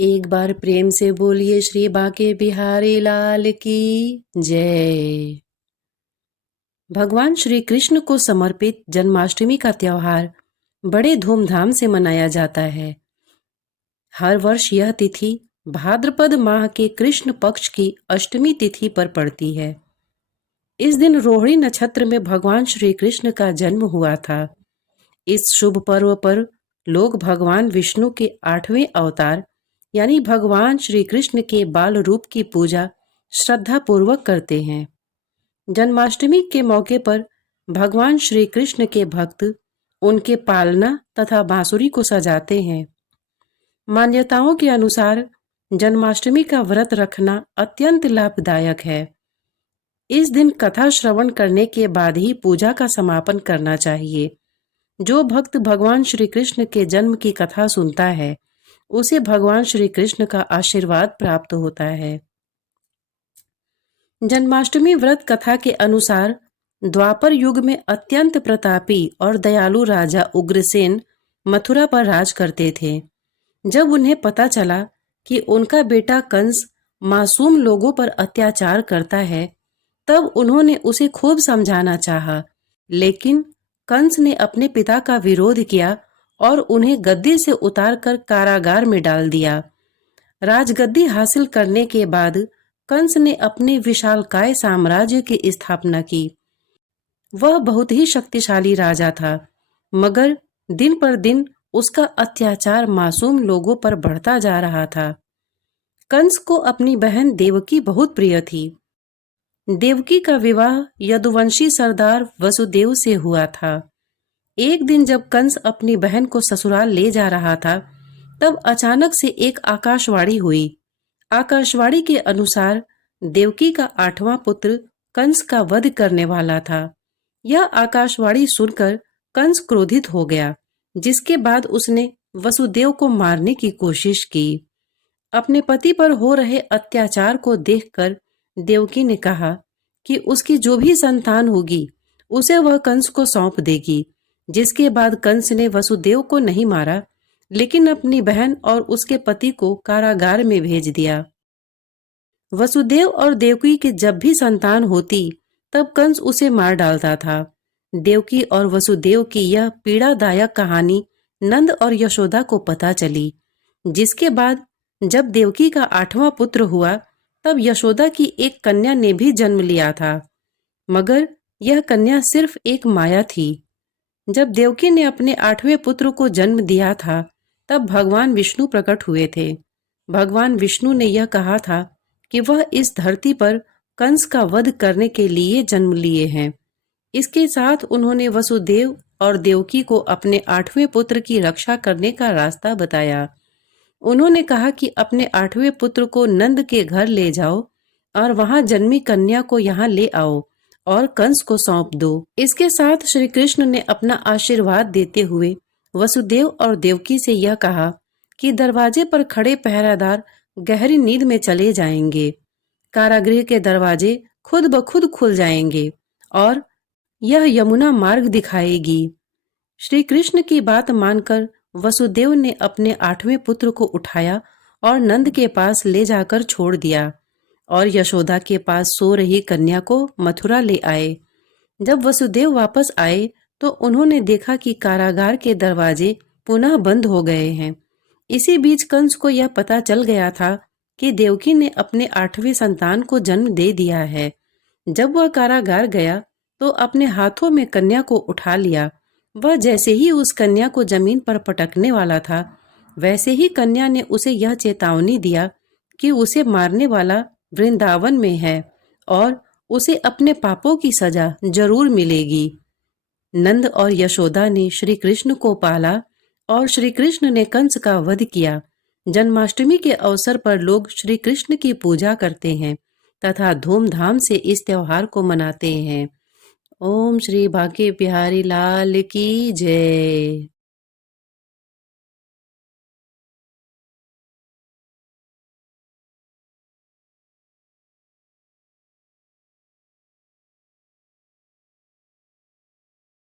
एक बार प्रेम से बोलिए श्री बांके बिहारी लाल की जय। भगवान श्री कृष्ण को समर्पित जन्माष्टमी का त्योहार बड़े धूमधाम से मनाया जाता है। हर वर्ष यह तिथि भाद्रपद माह के कृष्ण पक्ष की अष्टमी तिथि पर पड़ती है। इस दिन रोहिणी नक्षत्र में भगवान श्री कृष्ण का जन्म हुआ था। इस शुभ पर्व पर लोग भगवान विष्णु के 8वें अवतार यानी भगवान श्री कृष्ण के बाल रूप की पूजा श्रद्धा पूर्वक करते हैं। जन्माष्टमी के मौके पर भगवान श्री कृष्ण के भक्त उनके पालना तथा बांसुरी को सजाते हैं। मान्यताओं के अनुसार जन्माष्टमी का व्रत रखना अत्यंत लाभदायक है। इस दिन कथा श्रवण करने के बाद ही पूजा का समापन करना चाहिए। जो भक्त भगवान श्री कृष्ण के जन्म की कथा सुनता है उसे भगवान श्री कृष्ण का आशीर्वाद प्राप्त होता है। जन्माष्टमी व्रत कथा के अनुसार द्वापर युग में अत्यंत प्रतापी और दयालु राजा उग्रसेन मथुरा पर राज करते थे। जब उन्हें पता चला कि उनका बेटा कंस मासूम लोगों पर अत्याचार करता है, तब उन्होंने उसे खूब समझाना चाहा, लेकिन कंस ने अपने पिता का विरोध किया और उन्हें गद्दी से उतारकर कारागार में डाल दिया। राजगद्दी हासिल करने के बाद कंस ने अपने विशालकाय साम्राज्य की स्थापना की। वह बहुत ही शक्तिशाली राजा था, मगर दिन पर दिन उसका अत्याचार मासूम लोगों पर बढ़ता जा रहा था। कंस को अपनी बहन देवकी बहुत प्रिय थी। देवकी का विवाह यदुवंशी सरदार वसुदेव से हुआ था। एक दिन जब कंस अपनी बहन को ससुराल ले जा रहा था, तब अचानक से एक आकाशवाणी हुई। आकाशवाणी के अनुसार देवकी का 8वां पुत्र कंस का वध करने वाला था। यह आकाशवाणी सुनकर कंस क्रोधित हो गया, जिसके बाद उसने वसुदेव को मारने की कोशिश की। अपने पति पर हो रहे अत्याचार को देखकर देवकी ने कहा कि उसकी जो भी संतान होगी उसे वह कंस को सौंप देगी। जिसके बाद कंस ने वसुदेव को नहीं मारा, लेकिन अपनी बहन और उसके पति को कारागार में भेज दिया। वसुदेव और देवकी की जब भी संतान होती, तब कंस उसे मार डालता था। देवकी और वसुदेव की यह पीड़ादायक कहानी नंद और यशोदा को पता चली। जिसके बाद जब देवकी का 8वां पुत्र हुआ, तब यशोदा की एक कन्या ने भी जन्म लिया था, मगर यह कन्या सिर्फ एक माया थी। जब देवकी ने अपने 8वें पुत्र को जन्म दिया था, तब भगवान विष्णु प्रकट हुए थे। भगवान विष्णु ने यह कहा था कि वह इस धरती पर कंस का वध करने के लिए जन्म लिए हैं। इसके साथ उन्होंने वसुदेव और देवकी को अपने 8वें पुत्र की रक्षा करने का रास्ता बताया। उन्होंने कहा कि अपने 8वें पुत्र को नंद के घर ले जाओ और वहां जन्मी कन्या को यहाँ ले आओ और कंस को सौंप दो। इसके साथ श्री कृष्ण ने अपना आशीर्वाद देते हुए वसुदेव और देवकी से यह कहा कि दरवाजे पर खड़े पहरेदार गहरी नींद में चले जाएंगे। कारागृह के दरवाजे खुद ब खुद खुल जाएंगे और यह यमुना मार्ग दिखाएगी। श्री कृष्ण की बात मानकर वसुदेव ने अपने 8वें पुत्र को उठाया और नंद के पास ले जाकर छोड़ दिया और यशोदा के पास सो रही कन्या को मथुरा ले आए। जब वसुदेव वापस आए तो उन्होंने देखा कि कारागार के दरवाजे पुनः बंद हो गए हैं। इसी बीच कंस को यह पता चल गया था कि देवकी ने अपने 8वें संतान को जन्म दे दिया है। जब वह कारागार गया तो अपने हाथों में कन्या को उठा लिया। वह जैसे ही उस कन्या को जमीन पर पटकने वाला था, वैसे ही कन्या ने उसे यह चेतावनी दिया कि उसे मारने वाला वृंदावन में है और उसे अपने पापों की सजा जरूर मिलेगी। नंद और यशोदा ने श्री कृष्ण को पाला और श्री कृष्ण ने कंस का वध किया। जन्माष्टमी के अवसर पर लोग श्री कृष्ण की पूजा करते हैं तथा धूमधाम से इस त्योहार को मनाते हैं। ओम श्री बांके बिहारी लाल की जय।